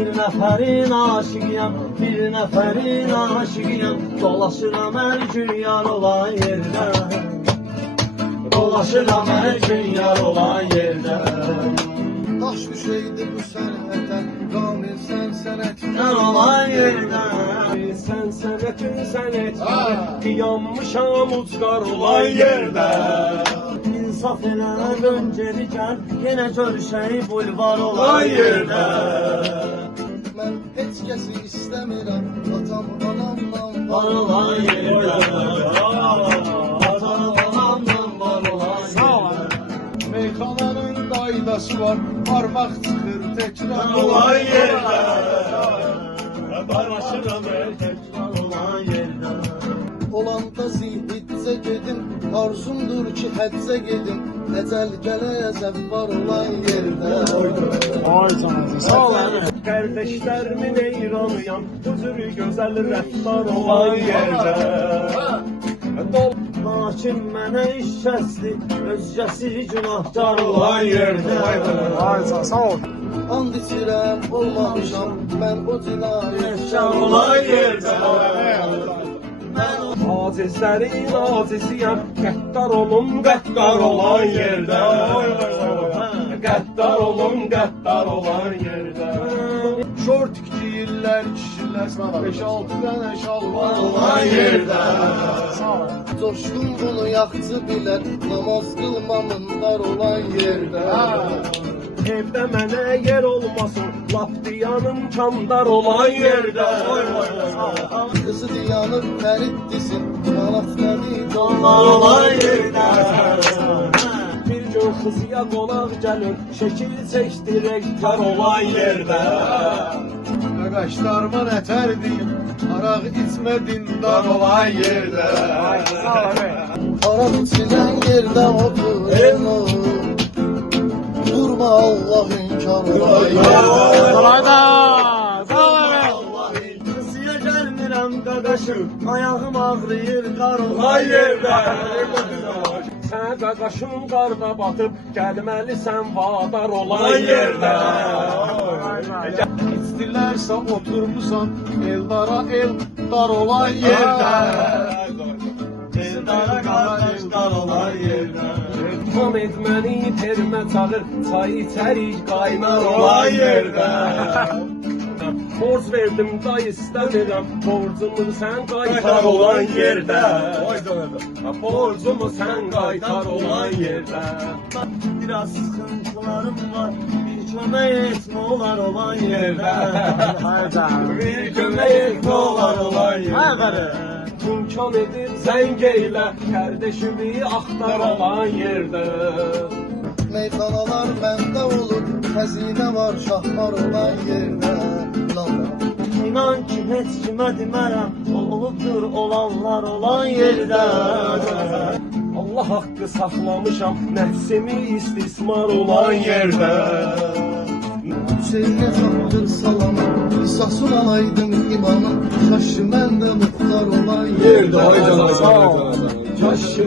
Bir nəfərin aşığıyam, bir nəfərin aşığıyam. Dolaşıram hər gün yar olan yerdə, dolaşıram hər gün yar olan yerdə. Daş düşeydi bu sənətə, qamil sən sənətkar olan yerdə. Sən sənətin sənətkar, qıyanmışam ucqar olan yerdə. İnsaf elə öncəli gəl, yenə görüşək bulvar olan yerdə. Mən heç kəsi istəmirəm, atam anamla Var olan yerdə, atam anamla var olan yerdə. Meyxananın qaydası var, parmaq çıxır təkrar Olan yerdə, dolaşıram hər gün. Var olan yerdə. Olanda zihniccə gedim, arzumdur ki həccə gedim. Əcəl gələyə zəvvar olan yerdə. Sağ olun. Kardeşlerimin eyranıyam, huzuru güzel rəftar olan yerdə. Lakin mənə iş kəsdi, özgəsi günahkar olan yerdə. And içirəm, olmamışam, mən o cinayətkar olan yerdə. Acizlərin aciziyəm, qəddar olum, qəddar olan yerdə. Qəddar olum, qəddar olan yerdə. Şortik deyirlər kişilər, 5-6 dənə şalvar Olan yerdə. Coşqun bunu yaxçı bilər, namaz qılmamın dar olan yerdə. Evdə mənə yer olmasın, laf diyanım kamdar olan yerdə. Qızı diyanıb pərid disin, manatları Var olan yerdə. Bir gün xızıya qonaq gəlir, şəkil çəkdirək kar olan yerdə. Qaşlarıma nətər deyim, araq içmədin dar olan yerdə. Araq içilən yerdə otur, durma Allah inkar olan yerdə. Qısıya gəlmirəm qaqaşım, ayağım ağrıyır qar olan Olan yerdə. yerdə. Sən qaqaşın qarda batıb, gəlməlisən vadar olan yerdə. İstilərsə oturmusan, eldara el dar olan yerdə. Eldara qardaş qar olan yerdə. Tam etməni termə çağır, çay içərik qaynar olan yerdə. Borc verdim da istəmirəm, borcumu sən qaytar olan yerdə. Borcumu sən qaytar olan yerdə. Biraz sıxıntılarım var, bir kömək etmə olar olan yerdə. Bir kömək etmə olar olan yerdə. İmkan edib zəng eylə, kardeşimi axtar olan yerdə. Meyxanalar məndə olur, xəzinə var, şahlar olan yerdə. İnan ki, heç kimə demərəm, olubdur olanlar olan yerdə. Allah haqqı saxlamışam, nəfsimi istismar olan yerdə. Hüseynə çatdır salamı, qisasın alaydım imanım, şaşı məndə muxtar olan yerdə. Kaşı